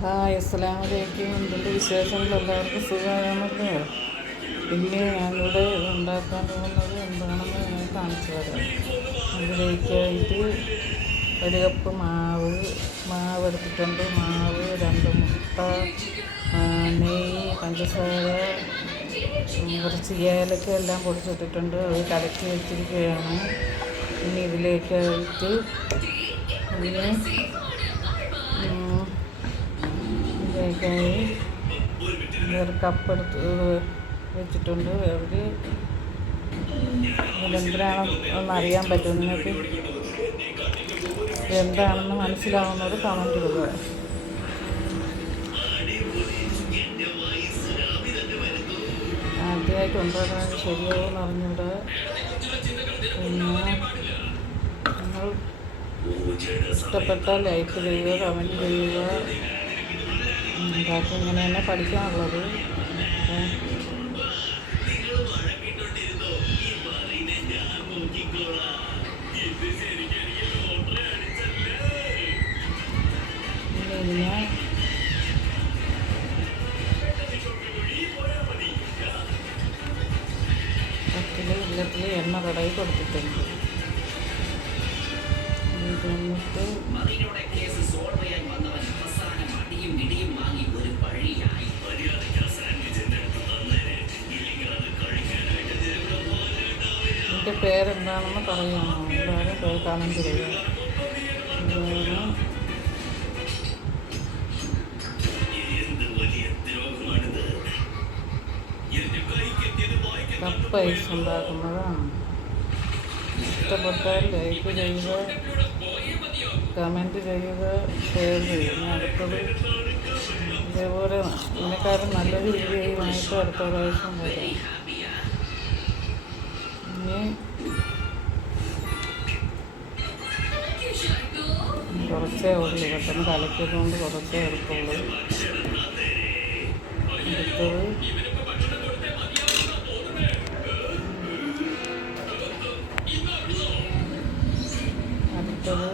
Hi അസ്സലാമു അലൈക്കും. എന്തുണ്ട് വിശേഷങ്ങൾ? എല്ലാവർക്കും സുഖമാണല്ലോ. പിന്നെ ഞാനിവിടെ ഉണ്ടാക്കാൻ പോകുന്നത് എന്താണെന്ന് ഞാൻ കാണിച്ചു തരാം. അതിലേക്കായിട്ട് ഒരു കപ്പ് മാവ് എടുത്തിട്ടുണ്ട്. മാവ്, 2 മുട്ട, നെയ്യ്, പഞ്ചസാര, കുറച്ച് ഏലക്ക എല്ലാം പൊടിച്ചിട്ടിട്ടുണ്ട്. അത് കലക്കി വെച്ചിരിക്കുകയാണ്. ഇനി ഇതിലേക്കായിട്ട് ഇതിന് ഇതിലേക്കായി ഒരു കപ്പ് എടുത്ത് വെച്ചിട്ടുണ്ട്. ഇതെന്തിനാണെന്ന് അറിയാൻ പറ്റും നിങ്ങൾക്ക്. എന്താണെന്ന് മനസ്സിലാവുന്നത് കമൻറ്റ് ഇടുക. ആദ്യമായിട്ട് ഉണ്ടാക്കാൻ ശരിയാവുമെന്ന് അറിഞ്ഞൂടെ. പിന്നെ നിങ്ങൾ ഇഷ്ടപ്പെട്ടാൽ ലൈക്ക് ചെയ്യുക, കമൻറ്റ് ചെയ്യുക. ഉണ്ടാക്കി ഇങ്ങനെ തന്നെ പഠിക്കാനുള്ളത്. പിന്നെ ഇതിൽ എണ്ണ കടയിൽ കൊടുത്തിട്ടുണ്ട്. എന്നിട്ട് എൻ്റെ പേരെന്താണെന്ന് പറയാമോ? എല്ലാവരും പോയി കമൻറ്റ് ചെയ്യുക. കപ്പ് ഐസ് ഉണ്ടാക്കുന്നതാണ്. ഇഷ്ടപ്പെട്ടാൽ ലൈക്ക് ചെയ്യുക, കമൻറ്റ് ചെയ്യുക, ഷെയർ ചെയ്യുക. അടുത്തത് ഇതേപോലെ ഇതിനെക്കാളും നല്ലൊരു വീഡിയോയുമായിട്ട് അടുത്ത പ്രാവശ്യം വരാം. ഇനി കുറച്ചേ ഉള്ളൂ, പെട്ടെന്ന് കലക്കിയതുകൊണ്ട് കുറച്ചേ എടുക്കുള്ളൂ. അടുത്തത്